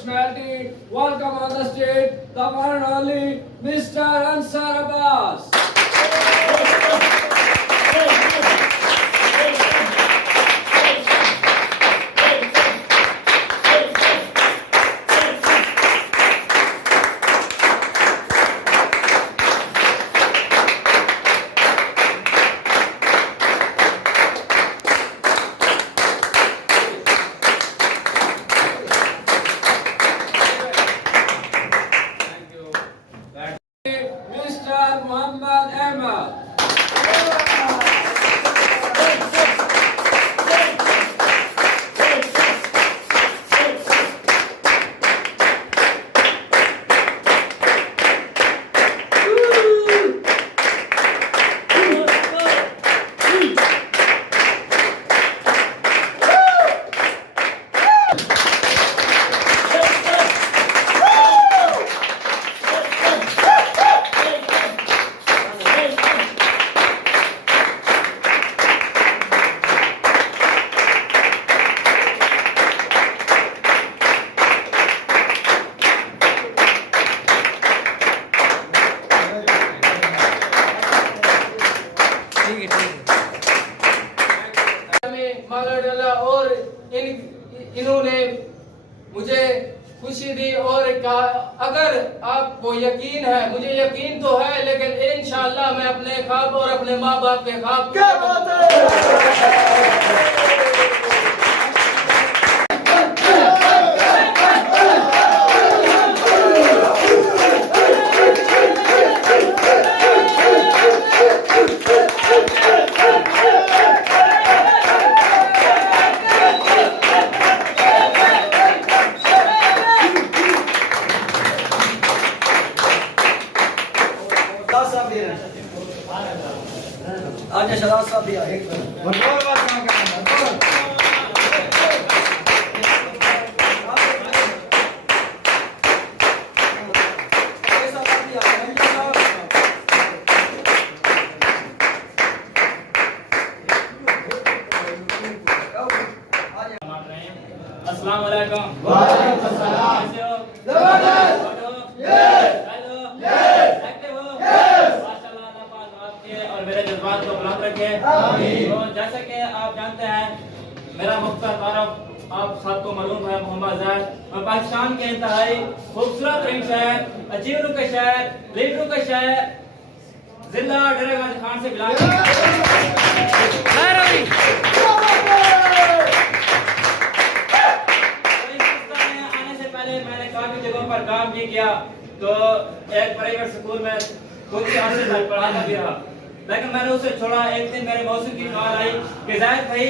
personality, welcome on the stage, the one and only Mr. Ansar Abbas. और इन्होंने मुझे खुशी दी और कहा अगर आपको यकीन है, मुझे यकीन तो है, लेकिन इंशाअल्लाह मैं अपने ख्वाब और अपने माँ बाप के ख्वाब क्या बात है। अस्सलाम वालेकुम। वालेकुम अस्सलाम। माशाअल्लाह अल्लाह पाक आपके और मेरे जज्बात को बुलंद रखे। आमीन। तो जैसा कि आप जानते हैं मेरा मुख्तर तारफ आप सबको मालूम है मोहम्मद ज़ैद। मैं पाकिस्तान के इंतहाई खूबसूरत तरीन शहर, अचीवरों के शहर, लीडरों के शहर जिला डरेगंज खान से बिलोंग पर काम भी किया। तो एक प्राइवेट स्कूल में कुछ अर्से तक पढ़ाता भी रहा, लेकिन मैंने उसे छोड़ा। एक दिन मेरे मौसम की कॉल आई कि ज़ाहिद भाई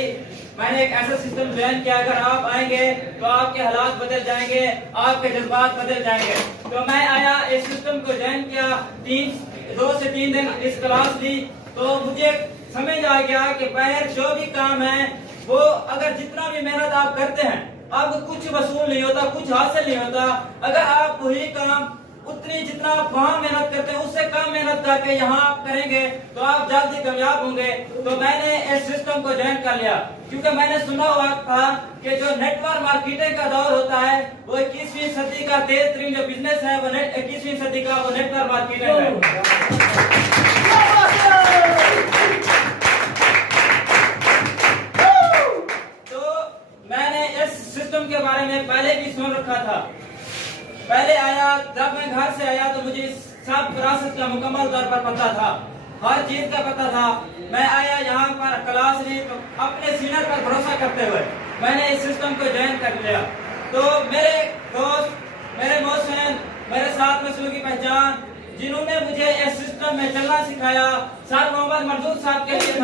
मैंने एक ऐसा सिस्टम ज्वाइन किया, अगर आप आएंगे तो आपके हालात बदल जाएंगे, आपके जज्बात बदल जाएंगे। तो मैं आया, इस सिस्टम को ज्वाइन किया, 2 से 3 दिन इस क्लास ली, तो मुझे समझ आ गया कि बाहर जो भी काम है वो अगर जितना भी मेहनत आप करते हैं आपको कुछ वसूल नहीं होता, कुछ हासिल नहीं होता। अगर आप वही काम उतनी जितना आप वहाँ मेहनत करते हैं उससे कम मेहनत करके यहाँ आप करेंगे तो आप जल्दी कामयाब होंगे। तो मैंने इस सिस्टम को ज्वाइन कर लिया, क्योंकि मैंने सुना हुआ था कि जो नेटवर्क मार्केटिंग का दौर होता है वो 21वीं सदी का तेज तरीन जो बिजनेस है वो 21वीं सदी का वो नेटवर्क मार्केटिंग है। मैंने इस सिस्टम के बारे में पहले भी सुन रखा था। पहले आया, जब मैं घर से आया तो मुझे सब विरासत का मुकम्मल तौर पर पता था, हर चीज का पता था। मैं आया यहाँ पर क्लास ली तो अपने सीनियर पर भरोसा करते हुए मैंने इस सिस्टम को ज्वाइन कर लिया। तो मेरे दोस्त, मेरे मौसम, मेरे साथ में शुरू की पहचान, जिन्होंने मुझे इस सिस्टम में चलना सिखाया, सर मोहम्मद मंजूर साहब के लिए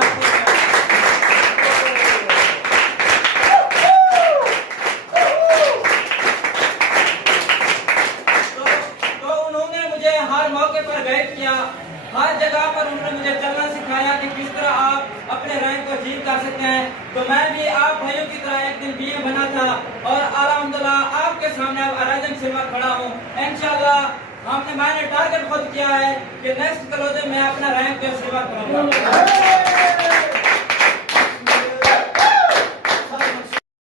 हर जगह पर उन्होंने मुझे चलना सिखाया कि किस तरह आप अपने रैंक को अचीव कर सकते हैं। तो मैं भी आप भाइयों की तरह एक दिन बीए बना था और अल्हम्दुलिल्लाह आपके सामने अब रीजनिंग से मैं खड़ा हूँ। इंशाअल्लाह मैंने टारगेट खुद किया है कि नेक्स्ट क्लोज में मैं अपना रैंक को अचीव करूंगा।